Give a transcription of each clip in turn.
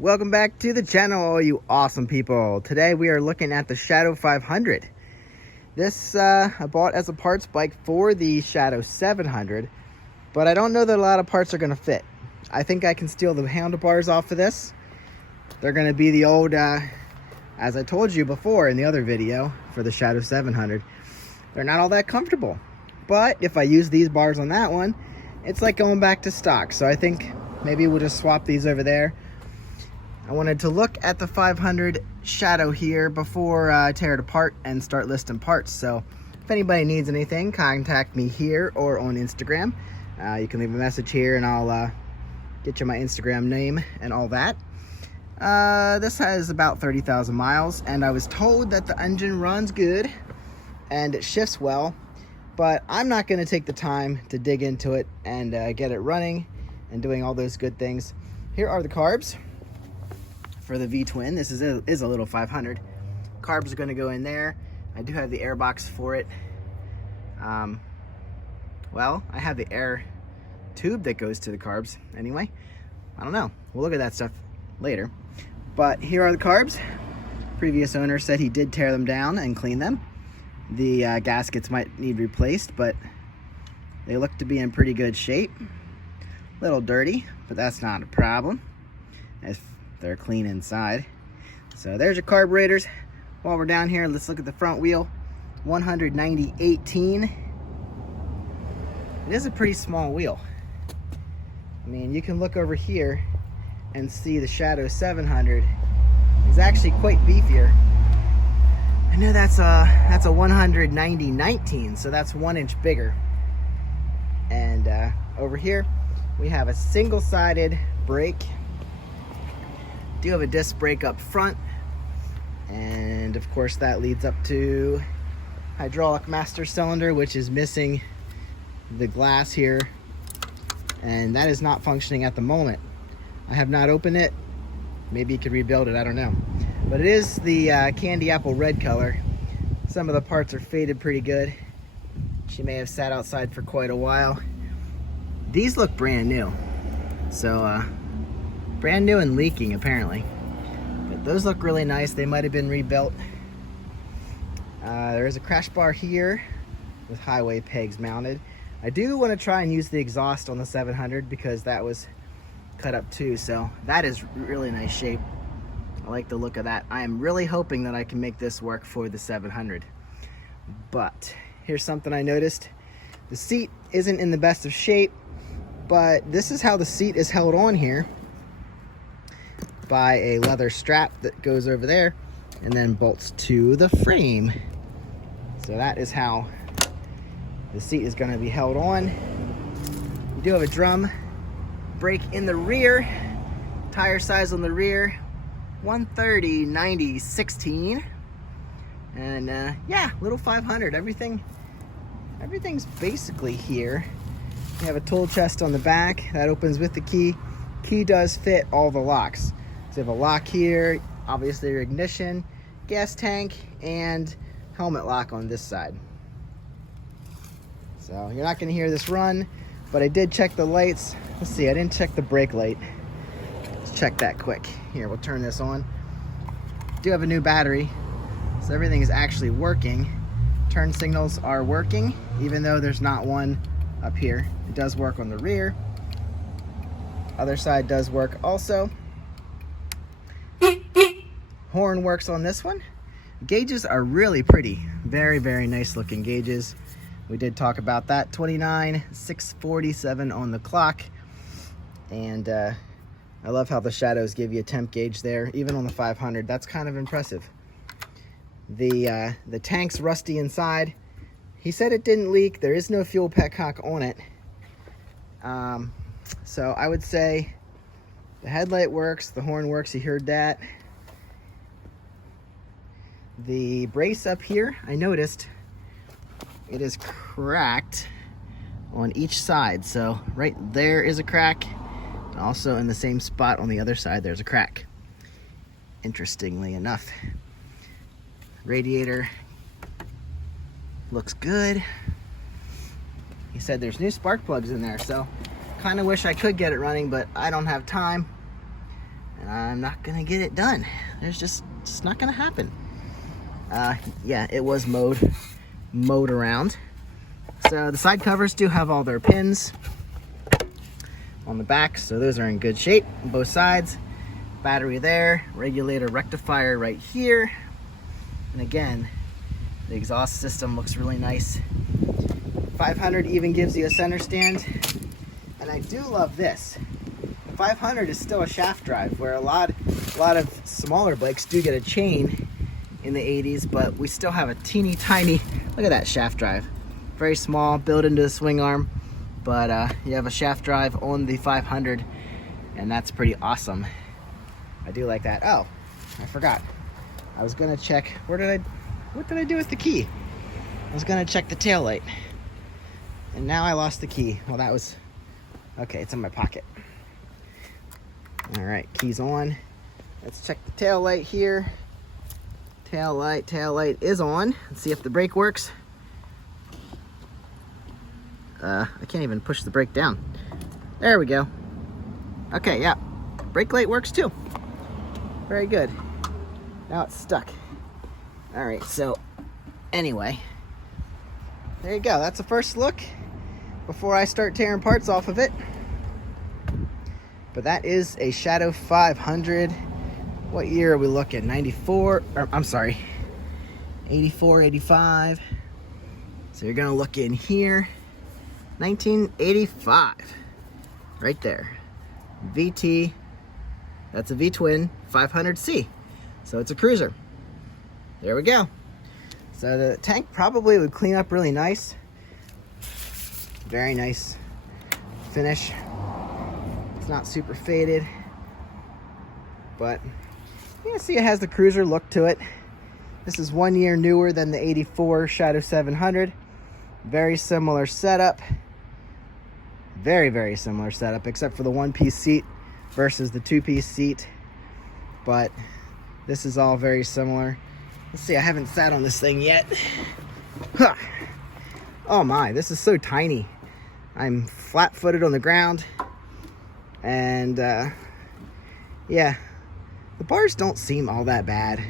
Welcome back to the channel, all you awesome people. Today we are looking at the Shadow 500. This I bought as a parts bike for the Shadow 700, but I don't know that a lot of parts are going to fit. I think I can steal the handlebars off of this. They're going to be the old, as I told you before in the other video for the Shadow 700, they're not all that comfortable. But if I use these bars on that one, it's like going back to stock. So I think maybe we'll just swap these over there. I wanted to look at the 500 Shadow here before I tear it apart and start listing parts. So if anybody needs anything, contact me here or on Instagram. You can leave a message here and I'll get you my Instagram name and all that. This has about 30,000 miles and I was told that the engine runs good and it shifts well, but I'm not going to take the time to dig into it and get it running and doing all those good things. Here are the carbs for the V-twin. This is a little 500. Carbs are going to go in there. I do have the air box for it. Well, I have the air tube that goes to the carbs anyway. I don't know. We'll look at that stuff later. But here are the carbs. Previous owner said he did tear them down and clean them. The gaskets might need replaced, but they look to be in pretty good shape. A little dirty, but that's not a problem if they're clean inside. So there's your carburetors. While we're down here, let's look at the front wheel. 190/18. It is a pretty small wheel. I mean, you can look over here and see the Shadow 700 is actually quite beefier. I know that's a 190/19, so that's 1 inch bigger. And over here we have a single-sided brake. Do have a disc brake up front, and of course that leads up to hydraulic master cylinder, which is missing the glass here, and that is not functioning at the moment. I have not opened it. Maybe you could rebuild it, I don't know. But it is the candy apple red color. Some of the parts are faded pretty good. She may have sat outside for quite a while. These look brand new, so brand new and leaking apparently, but those look really nice. They might have been rebuilt. There is a crash bar here with highway pegs mounted. I do want to try and use the exhaust on the 700 because that was cut up too, so that is really nice shape. I like the look of that. I am really hoping that I can make this work for the 700. But here's something I noticed. The seat isn't in the best of shape, but this is how the seat is held on here, by a leather strap that goes over there and then bolts to the frame. So that is how the seat is going to be held on. You do have a drum brake in the rear. Tire size on the rear, 130/90/16. And yeah, little 500. Everything's basically here. You have a tool chest on the back that opens with the key. Key does fit all the locks. So you have a lock here, obviously your ignition, gas tank, and helmet lock on this side. So you're not going to hear this run, but I did check the lights. Let's see, I didn't check the brake light. Let's check that quick. Here, we'll turn this on. Do have a new battery, so everything is actually working. Turn signals are working, even though there's not one up here. It does work on the rear. Other side does work also. Horn works on this one. Gauges are really pretty. Very, very nice looking gauges. We did talk about that. 29/647 on the clock. And I love how the Shadows give you a temp gauge there, even on the 500. That's kind of impressive. The tank's rusty inside. He said it didn't leak. There is no fuel petcock on it. So I would say the headlight works, the horn works, you heard that. The brace up here, I noticed it is cracked on each side. So right there is a crack. And also in the same spot on the other side, there's a crack. Interestingly enough. Radiator looks good. He said there's new spark plugs in there, so kind of wish I could get it running, but I don't have time. and I'm not gonna get it done. There's just not gonna happen. Yeah, it was mowed around. So the side covers do have all their pins on the back, so those are in good shape on both sides. Battery there, regulator rectifier right here, and again, the exhaust system looks really nice. 500 even gives you a center stand, and I do love this. 500 is still a shaft drive, where a lot of smaller bikes do get a chain in the 80s, but we still have a teeny tiny, look at that shaft drive. Very small, built into the swing arm, but you have a shaft drive on the 500, and that's pretty awesome. I do like that. Oh, I forgot. I was gonna check, what did I do with the key? I was gonna check the tail light, and now I lost the key. Well, that was, okay, it's in my pocket. All right, keys on. Let's check the tail light here. Tail light is on. Let's see if the brake works. I can't even push the brake down. There we go. Okay, yeah, brake light works too. Very good. Now it's stuck. All right, so anyway, there you go. That's the first look before I start tearing parts off of it. But that is a Shadow 500. What year are we looking? 94, or I'm sorry, 84, 85. So you're gonna look in here, 1985, right there. VT, that's a V-twin 500C. So it's a cruiser. There we go. So the tank probably would clean up really nice. Very nice finish. It's not super faded, but you see it has the cruiser look to it. This is 1 year newer than the 84 Shadow 700. Very similar setup. Very, very similar setup, except for the one-piece seat versus the two-piece seat. But this is all very similar. Let's see, I haven't sat on this thing yet. Huh. Oh my, this is so tiny. I'm flat-footed on the ground. And yeah, the bars don't seem all that bad.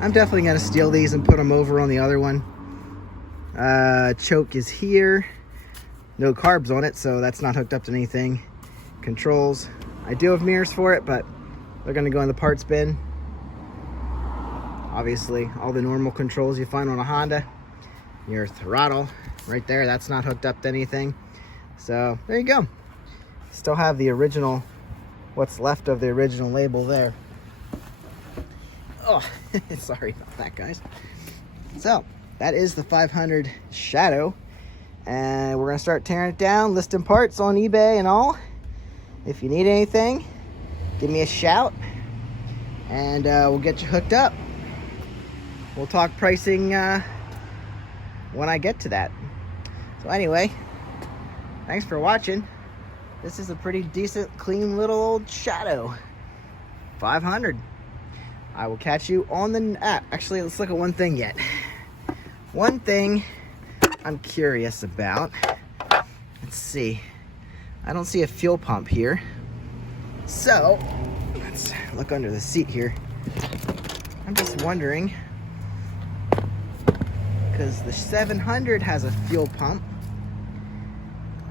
I'm definitely gonna steal these and put them over on the other one. Choke is here. No carbs on it, so that's not hooked up to anything. Controls, I do have mirrors for it, but they're gonna go in the parts bin. Obviously, all the normal controls you find on a Honda. Your throttle right there, that's not hooked up to anything. So there you go. Still have the original, what's left of the original label there. Oh, sorry about that, guys. So that is the 500 Shadow, and we're gonna start tearing it down, listing parts on eBay and all. If you need anything, give me a shout, and we'll get you hooked up. We'll talk pricing when I get to that. So anyway, thanks for watching. This is a pretty decent, clean little old Shadow 500. I will catch you on the actually, let's look at one thing yet. One thing I'm curious about. Let's see. I don't see a fuel pump here. So let's look under the seat here. I'm just wondering, because the 700 has a fuel pump.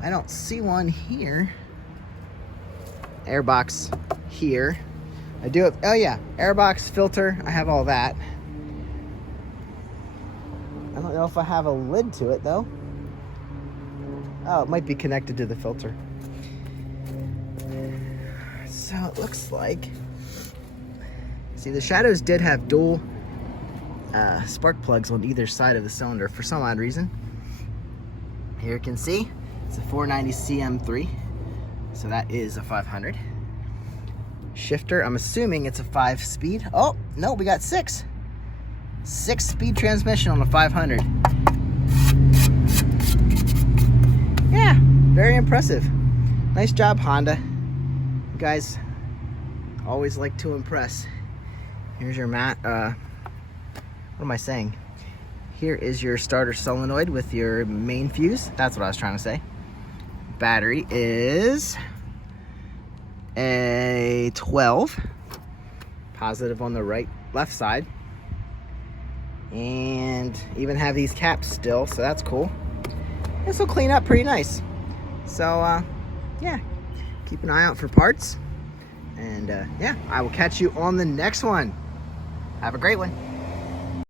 I don't see one here. Airbox here. I do have, oh yeah, airbox, filter, I have all that. I don't know if I have a lid to it though. Oh, it might be connected to the filter. So it looks like, see, the Shadows did have dual spark plugs on either side of the cylinder for some odd reason. Here you can see, it's a 490 CM3, so that is a 500. Shifter, I'm assuming it's a 5-speed. Oh, no, we got 6. 6-speed transmission on a 500. Yeah, very impressive. Nice job, Honda. You guys always like to impress. Here's your mat. What am I saying? Here is your starter solenoid with your main fuse. That's what I was trying to say. Battery is a 12, positive on the left side, and even have these caps still, so that's cool. This will clean up pretty nice. So yeah, keep an eye out for parts, and yeah, I will catch you on the next one. Have a great one.